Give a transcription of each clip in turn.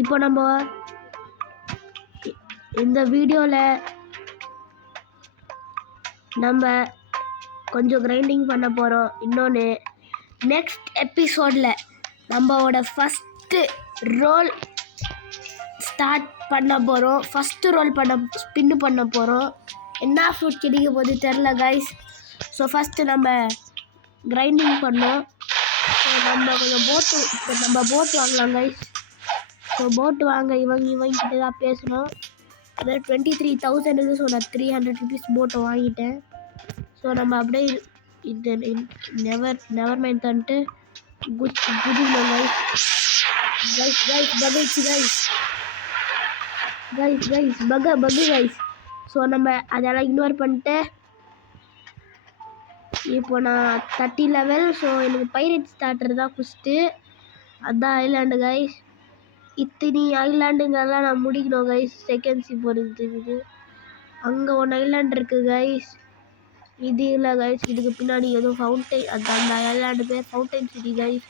இப்போ நம்ம இந்த வீடியோவில் நம்ம கொஞ்சம் கிரைண்டிங் பண்ண போகிறோம். இன்னொன்று நெக்ஸ்ட் எபிசோடில் நம்மளோட ஃபஸ்ட்டு ரோல் ஸ்டார்ட் பண்ண போகிறோம். ஃபஸ்ட்டு ரோல் ஸ்பின்னு பண்ண போகிறோம். என்ன ஃப்ரூட் கிடைக்க போது தெரில கைஸ். ஸோ ஃபஸ்ட்டு நம்ம கிரைண்டிங் பண்ணோம். ஸோ நம்ம கொஞ்சம் போட்டு வாங்கலாம் கைஸ். ஸோ போட்டு வாங்க இவங்கிட்ட தான் பேசணும். அதாவது 23,000. ஸோ நான் 300 rupees போட்டு வாங்கிட்டேன். ஸோ நம்ம அப்படியே இது நெவர் மைண்ட் தந்துட்டு குதிக்கணும் கைஸ் பகு கைஸ். ஸோ நம்ம அதெல்லாம் இக்னோர் பண்ணிட்டு இப்போ நான் 30 லெவல். ஸோ எனக்கு பைரட் ஸ்டார்டர் தான் ஃபஸ்ட்டு. அதுதான் ஐலாண்டு கைஸ். இத்தனி ஐலாண்டுங்கெல்லாம் நான் முடிக்கணும் கைஸ். செகண்ட்ஸி போகிறது அங்கே ஒன்று ஐலாண்ட் இருக்குது கைஸ். இது இல்லை கைஸ், இதுக்கு பின்னாடி ஏதோ ஃபவுண்டைன். அந்த ஐலாண்டு பேர் ஃபவுண்டைன் சிட்டி கைஸ்.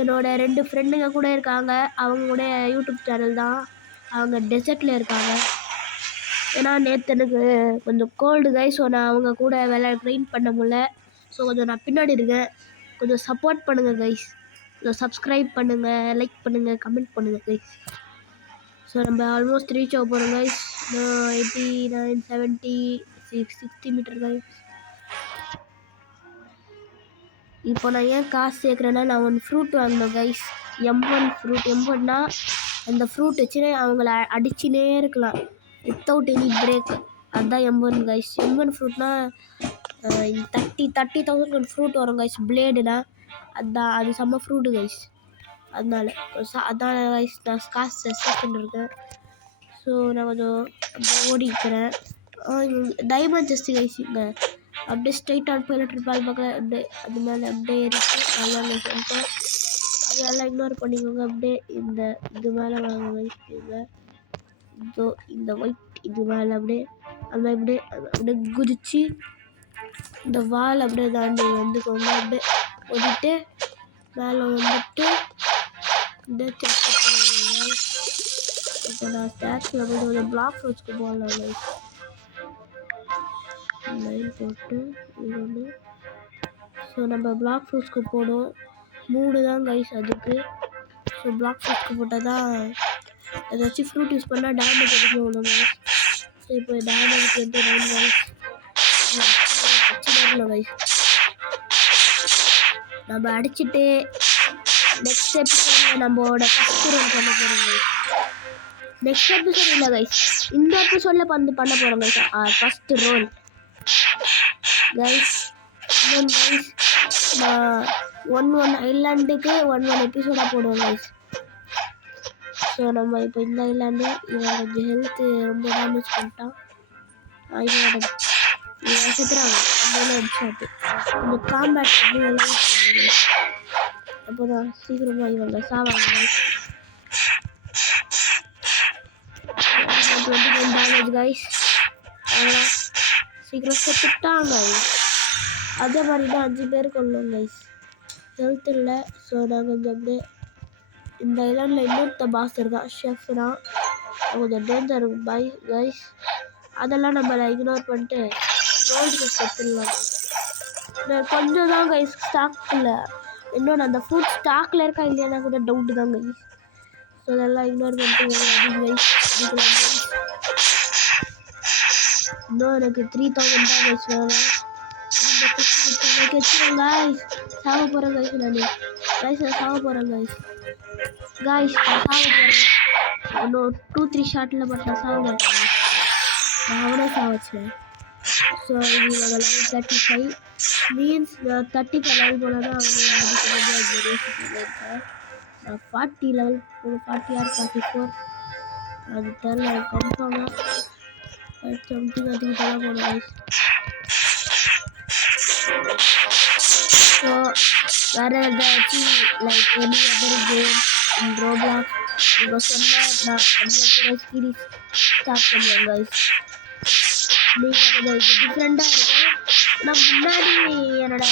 என்னோட 2 ஃப்ரெண்டுங்க கூட இருக்காங்க. அவங்க கூட யூடியூப் சேனல் தான். அவங்க டெசர்ட்டில் இருக்காங்க. ஏன்னா நேற்று எனக்கு கொஞ்சம் கோல்டு கைஸ். ஸோ நான் அவங்க கூட ட்ரெயின் பண்ண முடியல. ஸோ கொஞ்சம் நான் பின்னாடி இருக்கேன். கொஞ்சம் சப்போர்ட் பண்ணுங்கள் கைஸ். கொஞ்சம் சப்ஸ்கிரைப் பண்ணுங்கள், லைக் பண்ணுங்கள், கமெண்ட் பண்ணுங்கள் கைஸ். ஸோ நம்ம ஆல்மோஸ்ட் ரீச் ஆக போகிறோம் கைஸ். 89, 70, 60 metre guys. இப்போ நான் ஏன் காசு சேர்க்குறேன்னா, நான் ஒன்று ஃப்ரூட் வாங்கினேன் கைஸ். M1 fruit. M1னா அந்த ஃப்ரூட் வச்சுன்னு அவங்கள அடிச்சுனே இருக்கலாம் வித்தவுட் எனி பிரேக். அதுதான் M1 கைஸ். M1 ஃப்ரூட்னா 30,000 ஒரு ஃப்ரூட் வரும் கைஸ். பிளேடுனா அது செம்ம ஃப்ரூட்டு கைஸ். அதான் கைஸ் நான் காசு சேர்த்துட்டு இருக்கேன். ஸோ நான் கொஞ்சம் ஓடிக்கிறேன். Diamond just guys. இங்கே அப்படியே ஸ்ட்ரைட்டாக போயிட்டு பால் பக்கம் அப்படியே அது மேலே அப்படியே இருக்குது. அதெல்லாம் சொல்லிட்டு அதெல்லாம் இக்னோர் பண்ணிக்கோங்க. அப்படியே இது மேலே வாங்க கைஸ். இந்த ஒயிட் இது மேலே அப்படியே அப்படியே குதிச்சு இந்த வால் அப்படியே தாண்டி வந்துக்கோங்க. அப்படியே ஓடிட்டு மேலே வந்துட்டு இந்த இப்போ நான் ஸ்டாச்சில் போய்ட்டு ஒரு பிளாக் ஃப்ரூட்ஸ்க்கு போகலாம் கைஸ். லைன் போட்டு இது. ஸோ நம்ம பிளாக் ஃப்ரூட்ஸ்க்கு போடும் 3 தான் கைஸ் அதுக்கு. ஸோ பிளாக் ஃப்ரூட்ஸ்க்கு போட்டால் தான் ஏதாச்சும் ஃப்ரூட் யூஸ் பண்ணால் டேமேஜ் எடுக்க விடும் கைஸ். ஸோ இப்போ டேமேஜ் எடுத்து கைஸ் கைஸ் நம்ம அடிச்சுட்டு நெக்ஸ்ட் எபிசோடில் நம்மளோட ஃபஸ்ட்டு ரோல் பண்ண போகிறோம் கைஸ். நெக்ஸ்ட் எபிசோட் இல்லை கைஸ், இந்த எபிசோடில் பண்ண போகிறோம் கைஸ். First role guys. இன்னொன்று கைஸ், நான் 1 ஐலாண்டுக்கு 1 எபிசோடாக போடுவோம் கைஸ். ஸோ நம்ம இப்போ இந்த ஐலாண்டு இவன் கொஞ்சம் ஹெல்த்து ரொம்ப டேமேஜ் பண்ணிட்டான். இவன் செத்துறாங்க. அந்த ஹெட்ஷாட்டு கொஞ்சம் காம்பேக்ட் பண்ணி எல்லாம் அப்போ தான் சீக்கிரமாக இவங்க சாவாங்க. 29 டேமேஜ் கைஸ். அவ்வளோ சீக்கிரம் செத்துட்டாங்க. அதே மாதிரி தான் 5 பேர் கொள்ளும் கைஸ். ஹெல்த் இல்லை. ஸோ நான் கொஞ்சம் அப்படியே இந்த ஐலாண்டில் இன்னொருத்த பாஸ் இருக்கான், ஷெஃப் தான். கொஞ்சம் டேஞ்சர் பை கைஸ். அதெல்லாம் நம்ம இக்னோர் பண்ணிட்டு கோல்டு செத்துடலாம். கொஞ்சம் தான் கைஸ் ஸ்டாக் இல்லை. இன்னொன்று அந்த ஃப்ரூட் ஸ்டாக்கில் இருக்கா இல்லையானா கூட டவுட்டு தான் கைஸ். ஸோ அதெல்லாம் இக்னோர் பண்ணிட்டு கைஸ் இன்னும் எனக்கு 3,000 தான் கைஸ் வேணும். வச்சுருங்க கைஸ். சாக போகிறேன் கைஸ். நான் சாக போகிறேன் கைஸ். நான் சாக போகிறேன். இன்னும் 2-3 ஷாட்டில் பட் நான் சாக மாட்டேன். நான் அவனே சாக வச்சுருவேன். ஸோ இது லெவல் 35 மீன்ஸ் நான் 35 லெவல் போனால் தான் அவங்க அடிக்கிறது. நான் 40 லெவல் 40 ஆர் 44 அது தெரியல கன்ஃபார்மாக சம்திங் அதிகமாக போகணும் கைஸ். ஸோ வேறு ஏதாச்சும் லைக் எனி அதர் கேம் இன் ரோப்ளாக்ஸ் நீங்கள் சொன்னால் நான் அதில் கூட சீரீஸ் ஸ்டார்ட் பண்ணுவேன் கைஸ். நீங்கள் கொஞ்சம் இது டிஃப்ரெண்ட்டாக இருக்கும். நான் முன்னாடி என்னோட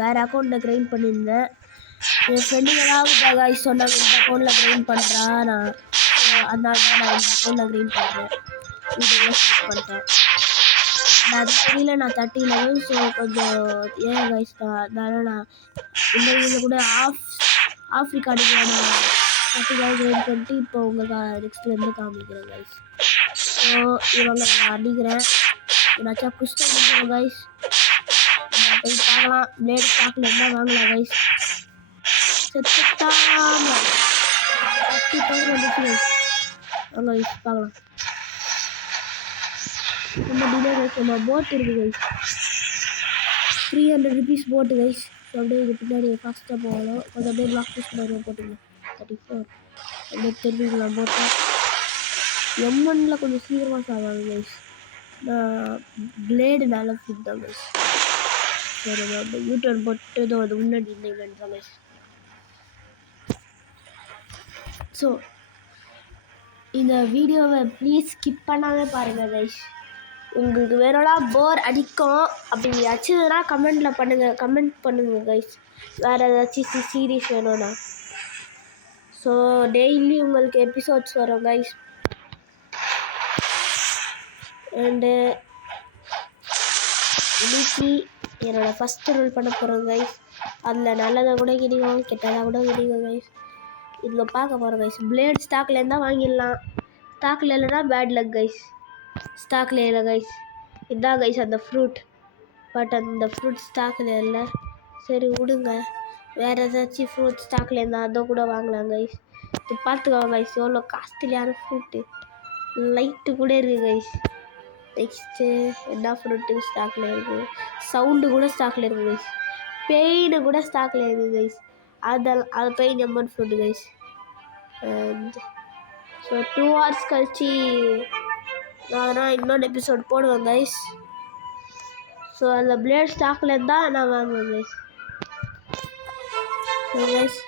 வேறு அக்கௌண்ட்டில் கிரைண்ட் பண்ணியிருந்தேன். என் ஃப்ரெண்டுங்க தான் கைஸ் சொன்னாங்க இந்த அக்கௌண்ட்டில் கிரைண்ட் பண்ணுறா நான் அதனால தான் நான் இந்த அக்கௌண்ட்டில் கிரைண்ட் பண்ணுறேன் வீடியோ ஸ்டார்ட் பண்ணிட்டேன் அந்த ஐடியில் நான் 30 லெவல் ஸோ கொஞ்சம் ஏன் கைஸ் தான் அதனால நான் இந்த வீடியோவில் கூட ஆஃப் ரெக்கார்டிங்கில் நான் 30 லெவல் கிரைண்ட் பண்ணிட்டு இப்போ உங்களுக்கு நெக்ஸ்ட்லேருந்து காமிக்கிறேன் கைஸ் ஸோ இவங்க நான் அடிக்கிறேன் ஏதாச்சும் குஸ்ட் அடிக்கிறேன் கைஸ் போய் பார்க்கலாம் பிளேடு ஸ்டாக்கில் இருந்தால் வாங்கலாம் கைஸ் செத்துட்டாம 30,000 வந்துச்சு கைஸ் வாங்க கைஸ் பார்க்கலாம் நம்ம டிலே கைஸ் நம்ம போட் இருக்குது கைஸ் 300 rupees போட்டு கைஸ் அப்படியே இது பின்னாடி ஃபாஸ்ட்டாக போகணும் கொஞ்சம் அப்படியே பிளாக் பூஸ்ட் மாதிரி போட்டுங்க 34 அப்படியே தெரிஞ்சுக்கலாம் போட்டேன் M1ல் கொஞ்சம் சீக்கிரமாக சாவாங்க கைஸ் நான் பிளேடு நல்ல ஃபிட் தான் கைஸ் சரி நம்ம யூடியூப் போட்டு இதோ அது முன்னாடி இந்த இவெண்ட் தான் கைஸ் ஸோ இந்த வீடியோவை ப்ளீஸ் ஸ்கிப் பண்ணாமல் பாருங்கள் கைஸ் உங்களுக்கு வேணும்னா போர் அடிக்கும் அப்படி ஏதாச்சும்னா கமெண்ட் பண்ணுங்கள் கைஸ் வேறு ஏதாச்சும் சீரீஸ் வேணும்னா ஸோ டெய்லி உங்களுக்கு எபிசோட்ஸ் வரும் கைஸ் அண்டு இன்னைக்கு என்னோடய ஃபஸ்ட்டு ரோல் பண்ண போகிறோம் கைஸ் அதில் நல்லதை கூட கிடைக்கும் கெட்டதாக கூட கிடைக்கும் கைஸ் இதில் பார்க்க போகிறோம் கைஸ் பிளேட் ஸ்டாக்கில் இருந்தால் வாங்கிடலாம் ஸ்டாக்கில் இல்லைன்னா பேட் லக் கைஸ் ஸ்டாக்கில் இல்லை கைஸ் இதுதான் கைஸ் அந்த ஃப்ரூட் பட் அந்த ஃப்ரூட் ஸ்டாக்கில் இல்லை சரி விடுங்க வேறு ஏதாச்சும் ஃப்ரூட் ஸ்டாக்கில் இருந்தால் அதை கூட வாங்கலாம் கைஸ் இது பார்த்துக்கோங்க கைஸ் எவ்வளோ காஸ்ட்லியான ஃப்ரூட்டு லைட்டு கூட இருக்குது கைஸ் நெக்ஸ்ட்டு என்ன ஃப்ரூட்டு ஸ்டாக்கில் இருக்குது சவுண்டு கூட ஸ்டாக்கில் இருக்குது கைஸ் பெயின் கூட ஸ்டாக்கில் இருக்குது கைஸ் அது pain M1 fruit guys and so 2 hours கழிச்சு நான் இன்னொன்று எபிசோட் போடுவேன் கைஸ் ஸோ அதில் பிளேட் ஸ்டாக்கில் இருந்தால் நான் வாங்குவேன் கைஸ் ஸோ கைஸ்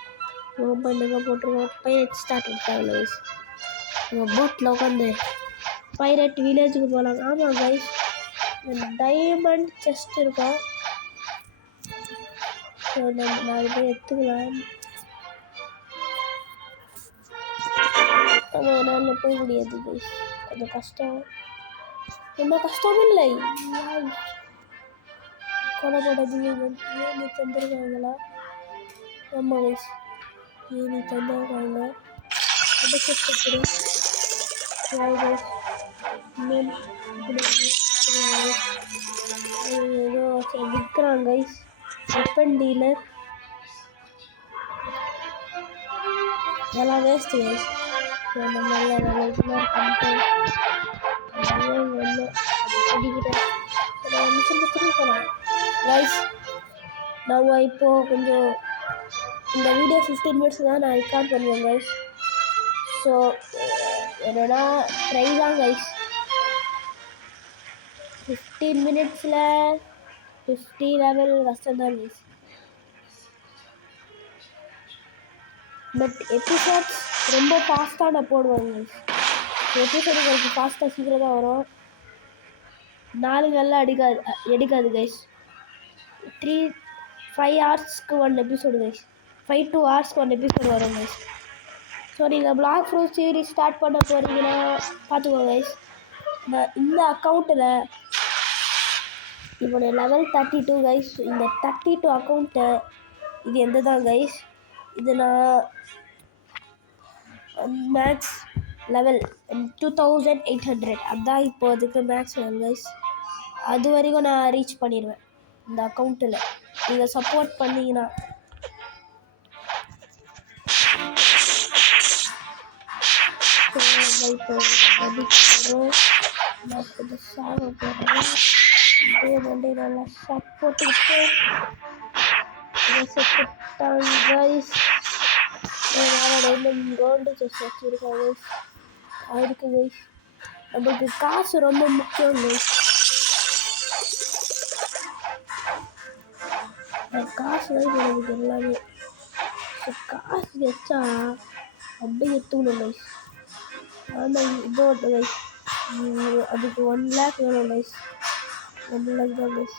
ஓப்பன் எங்கே போட்டுருவோம் பைரட் ஸ்டார்ட் எடுத்தாங்க கைஸ் நம்ம போட்டில் உட்காந்து பைரட் வில்லேஜுக்கு போகலாம் ஆமாம் கைஸ் டைமண்ட் செஸ்ட் இருக்கும் ஸோ நம்ம 4 பேர் எடுத்துக்கலாம் நம்ம என்னால் போக முடியாது கைஸ் கொஞ்சம் கஷ்டம் ரொம்ப கஷ்டம் இல்லை கொலை போட்டது ஏனி தந்துருக்காங்களா ஆமாம் கைஸ் ஏனி தந்துருக்காங்க ஏதோ விற்கிறாங்க கைஸ் வெப்பன் டீலர் இதெல்லாம் வேஸ்ட்டு கைஸ் ஸோ நம்ம எல்லாம் பண்ணிட்டு கைஸ் நம்ம இப்போது கொஞ்சம் இந்த வீடியோ 15 minutes தான் நான் ரெக்கார்ட் பண்ணுவேன் கைஸ் ஸோ என்னன்னா ட்ரை தான் கைஸ் 15 minutesல 50 level கஷ்டம் தான் கைஸ் பட் எபிசோட்ஸ் ரொம்ப ஃபாஸ்ட்டாக நான் போடுவேன் கைஸ் எபிசோடு கொஞ்சம் ஃபாஸ்ட்டாக சீக்கிரம் தான் வரும் 4 நாளில் எடுக்காது guys 5 hours-க்கு 1 episode guys 5 to 2 hours-க்கு 1 episode வரும் கைஸ் ஸோ நீங்கள் பிளாக் ஃப்ரூட் சீரிஸ் ஸ்டார்ட் பண்ண போகிறீங்கன்னா பார்த்துக்கோ கைஸ் இந்த அக்கௌண்ட்டில் இப்போ லெவல் 32 கைஸ் இந்த 32 அக்கௌண்ட்டு இது எந்த தான் கைஸ் இது நான் மேக்ஸ் லெவல் 2800 அதுதான் இப்போதைக்கு மேக்ஸ் லெவல் கைஸ் அது வரைக்கும் நான் ரீச் பண்ணிடுவேன் இந்த அக்கௌண்ட்டில் நீங்கள் சப்போர்ட் பண்ணிங்கன்னா இப்போ நல்லா சப்போர்ட்டுக்கிட்டு கைஸ் கோல்டு செஸ் வச்சுருக்கேன் கைஸ் அதுக்கு கைஸ் நம்மளுக்கு காசு ரொம்ப முக்கியம் கைஸ் காசு தான் எனக்கு எல்லாமே ஸோ காசு வச்சா அப்படியே எடுத்துக்கணும் கைஸ் ஆமாம் இதோட கைஸ் அதுக்கு 1 lakh வேணும் கைஸ் 1 lakh தான் கைஸ்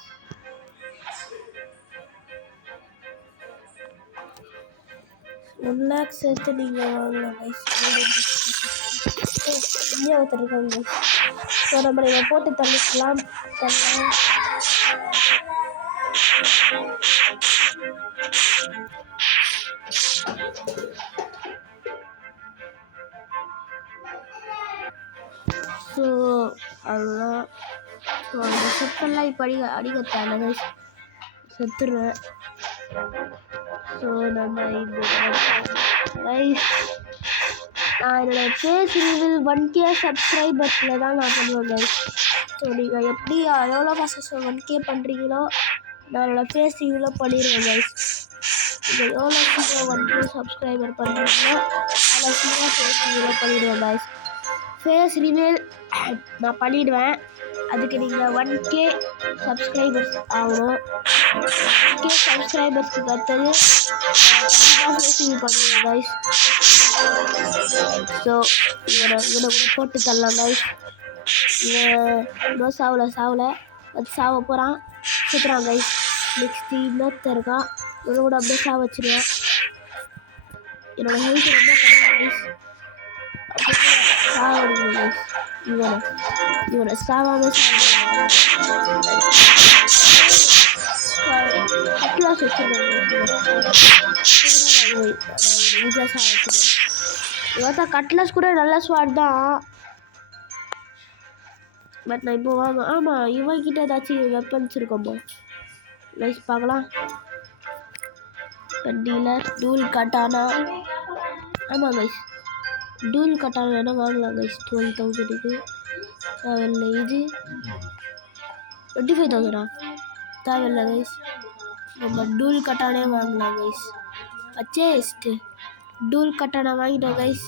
1 lakh சேர்த்து நீங்கள் வாங்கலாம் கைஸ். இங்கே ஒருத்தர் இருக்காங்க கைஸ். ஸோ நம்ம இதை போட்டு தள்ளிக்கலாம். ஸோ அதுதான். ஸோ அந்த செப்பெல்லாம் இப்போ அடிக்க தேவை கைஸ், செத்துருவேன். ஸோ நம்ம இந்த கைஸ் நான் என்னோடய ஃபேஸ் ரிவீல் 1K சப்ஸ்கிரைபர்ஸில் தான் நான் பண்ணுவேன் கைஸ். ஸோ நீங்கள் எப்படி எவ்வளோ மாதம் 1K பண்ணுறீங்களோ நான் என்னோடய ஃபேஸ் ரிவீலும் பண்ணிடுவேன் கைஸ். நீங்கள் எவ்வளோ சீக்கிரம் 1K சப்ஸ்கிரைபர் பண்ணுறீங்களோ அவ்வளோ சீக்கிரம் ஃபேஸ் ரிவீலும் பண்ணிவிடுவேன் கைஸ். ஃபேஸ் ரிவீல் நான் பண்ணிவிடுவேன். அதுக்கு நீங்கள் 1K சப்ஸ்கிரைபர்ஸ் ஆகணும். 1K சப்ஸ்கிரைபர்ஸுக்கு அடுத்தது கண்டிப்பாக ஃபேஸ் ரிவீல் பண்ணிடுவேன் கைஸ். ஸோ இவனை கூட போட்டு தரலாம் கைஸ். இவன் இன்னும் சாவலை அது சாவ போகிறான், சுற்றுறான் கைஸ். நெக்ஸ்ட்டு இன்னொருத்தர் இருக்கான், இவனை கூட அப்படியே சாவ வச்சுருவேன். என்னோட ஹெல்த் ரொம்ப கம்மி கைஸ். அப்படியே சாவடிக்கணும் கைஸ். இவனை சாவாமல் கட்லாஸ் வச்சுருவேன். ஈஸியாக சாவ வச்சுருவேன். இவத்தா கட்லாஸ் கூட நல்ல ஸ்வாட் தான். பட் நான் இப்போ வாங்க. ஆமாம், இவன்கிட்ட ஏதாச்சும் வெப்பன்ஸ் இருக்கும்போ கைஸ் பார்க்கலாம். Dealer tool katana. ஆமாம் கைஸ், டூல் கட்டானா வேணால் வாங்கலாம் கைஸ். 12,000க்கு தேவையில்லை. இது 25,000 தேவையில்லை கைஸ். நம்ம டூல் கட்டானே வாங்கலாம் கைஸ். பச்சேஸ்ட்டு டூல் கட்டானா வாங்கிட்டோம் கைஸ்.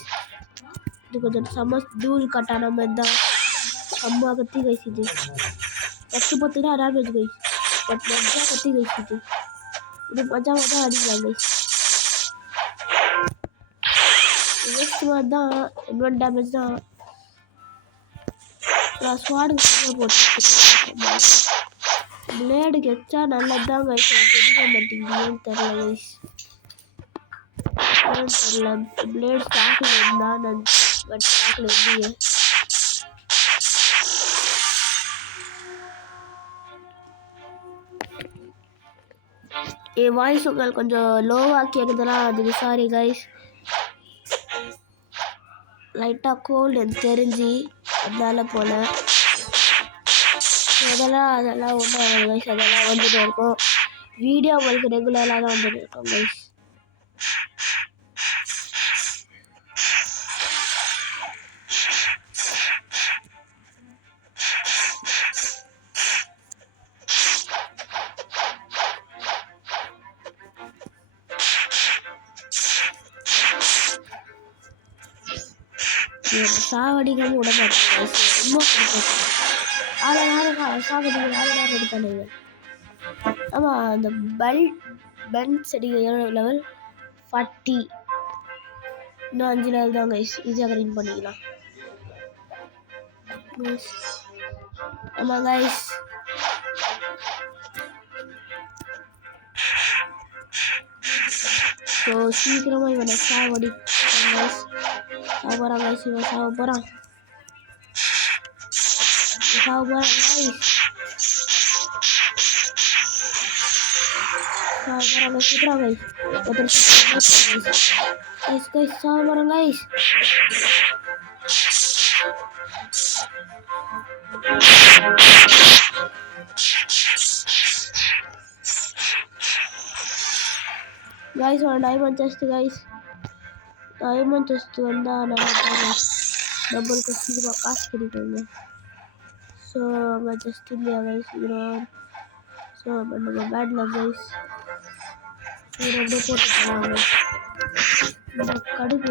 இது கொஞ்சம் செம்ம டூல் கட்டானா மாதிரி தான், செம்ம கத்தி கைஸ். இது 10 தான் டேமேஜ் கைஸ். பட் மஜா கத்தி கைஸ். இது மஜாவாக தான் அடிக்கலாம் கைஸ். வேஸ்ட் மாதிரி தான், 1 டேமேஜ் தான். நான் ஸ்வாடுக்கு கம்மியாக போட்டு பிளேடுக்கு வச்சா நல்லது தான் கைஸ். எனக்கு எடுக்க மாட்டேங்குதுன்னு தெரில கைஸ். தெரியல, பிளேட் ஸ்டாக்கில் இருந்தால் நான் பட் ஸ்டாக்கில் இல்லையே. என் வாய்ஸ் உங்களுக்கு கொஞ்சம் லோவாக கேட்குதுன்னா அதுக்கு சாரி கைஸ். லைட்டாக கோல்டு எனக்கு தெரிஞ்சு அதனால போல். அதெல்லாம் ஒன்றும் ஆகும் கைஸ். அதெல்லாம் வந்துட்டு இருக்கும். வீடியோ உங்களுக்கு ரெகுலராக தான் வந்துட்டு இருக்கோம் கைஸ். சாவடிக்காமல் விட மாட்டேன். ரொம்ப பிடிக்கும். சாவடிக்க ஆளை ரெடி பண்ணுங்க. ஆமாம், அந்த பென்ஸ் அடிக்கிற லெவல் 40, இன்னும் 5 லெவல் தான் கைஸ். ஈஸியாக கரெக்ட் பண்ணிக்கலாம். ஆமாம் கைஸ், ஸோ சீக்கிரமாக இவனை சாவடி கைஸ். சாவ கைஸ். இவன் சாவ போகிறான் கைஸ். சுற்றுறா கைஸ். கைஸ் சாவ போகிறான் கைஸ். கைஸ் ஒரு diamond chest guys. Diamond chest வந்தால் நல்லா நம்மளுக்கு சீக்கிரமாக காசு கிடைக்குங்க. ஸோ அங்கே ஜஸ்ட் இல்லையா கைஸ். ஸோ நம்ம பேட்ல கைஸ் அப்படியே போட்டு போவாங்க. நம்ம கடுப்பு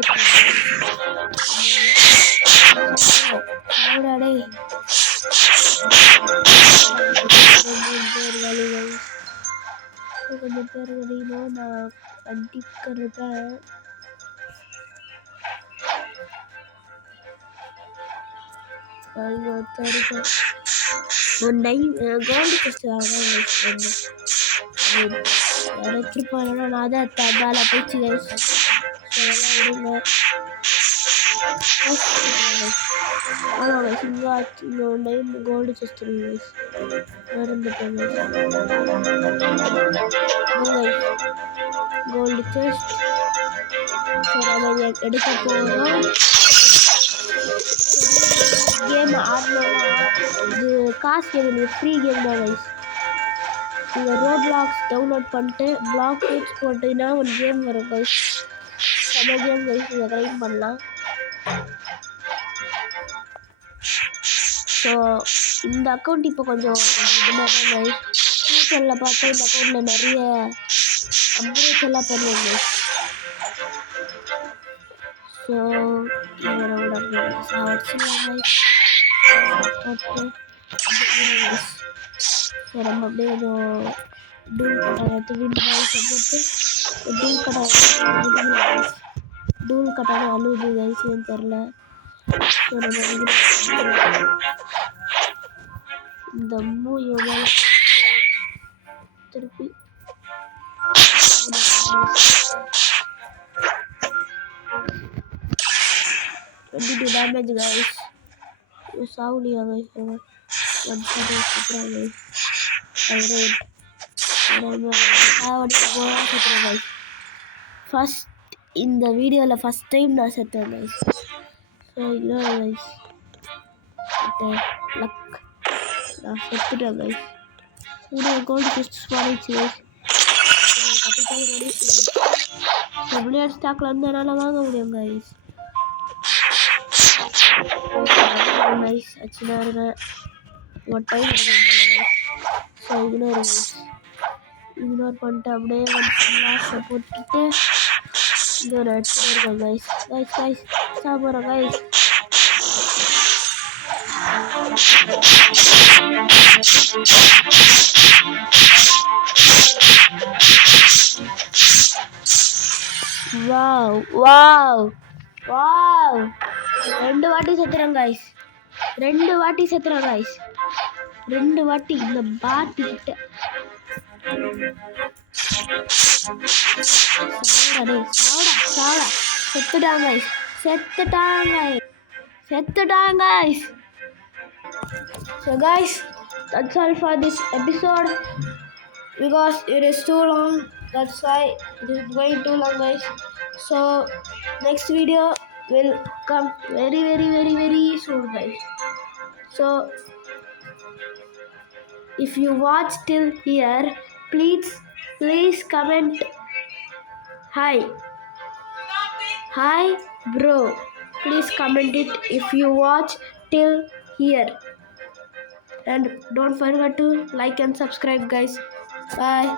டே கொஞ்சம் பேர் வரையிலும் நான் கண்டிக்கிறேன். கோல்டு ஃபெஸ்டிவல் எடுத்துருப்பேன், இல்லைன்னா நான் தான் எடுத்தேன். அதனால போயிடுச்சு கைஸ். ஸோ அதெல்லாம் விடுங்க. ஆமாம் கைஸ், இங்கே டைம் கோல்டு செஸ்ட் இருக்கு கைஸ், மறந்துட்டேன் கைஸ். Gold chest. ஸோ நம்ம எடுக்க போகிறோம். கேம் ஆடணும்னா இது காசு கேம் இல்லை, ஃப்ரீ கேம் தான் கைஸ். நீங்கள் ரோப்ளாக்ஸ் டவுன்லோட் பண்ணிட்டு பிளாக் ரூட்ஸ் போட்டிங்கன்னா ஒரு கேம் வரும் கைஸ். அந்த கேம் கைஸ் நீங்கள் ட்ரைன் பண்ணலாம். ஸோ இந்த அக்கௌண்ட் இப்போ கொஞ்சம் இதுமாக தான் கைஸ். ஃபியூச்சரில் பார்த்தா இந்த அக்கௌண்ட்டில் நிறைய அப்கிரேட்ஸ் எல்லாம் பண்ணுவோம் கைஸ். ஸோ இவரோட வச்சுக்கலாம் கைஸ். Okay guys. ஸோ நம்ம அப்படியே கொஞ்சம் டூல் கட்டை எடுத்து போட்டு டூல் கட்டை டூல் கட்டான அழுகுது கைஸ்ன்னு தெரில. ஸோ நம்ம இந்த மூவி திருப்பி டேமேஜ் கைஸ். சாவுலியா கைஸ். ஃபர்ஸ்ட் இந்த வீடியோவில் ஃபஸ்ட் டைம் நான் செத்தேன் கைஸ். ஸோ இல்லை கைஸ், லக் நான் செத்துட்டேன் கைஸ். வீடியோ கோல்டு ஜஸ்ட் ஸ்பானிச்சு கைஸ். விளையாட்டு ஸ்டாக்ல இருந்து என்னால் வாங்க முடியும் கைஸ். கைஸ் ஆச்சுன்னா இருங்க ஒரு டைம் எடுக்கணும் போல கைஸ். ஸோ இக்னோர் பண்ணிட்டு அப்படியே லாஸ்ட்டை போட்டுட்டு இது ஒரு இடத்துல இருக்கோம் கைஸ். கைஸ் சாப்பிட்றோம் கைஸ். வாவ் வாவ் வாவ், 2 வாட்டி செத்துறேன் கைஸ். 2 வாட்டி செத்துறேன் கைஸ். 2 வாட்டி இந்த பாட்டி கிட்ட. சாவடா செத்துட்டாங்க கைஸ். செத்துட்டாங்க guys. So guys, that's all for this episode because it is too long. That's why it is going too long guys. So next video will come very soon guys. So if you watch till here, please comment hi bro. Please comment it if you watch till here, and don't forget to like and subscribe guys. Bye.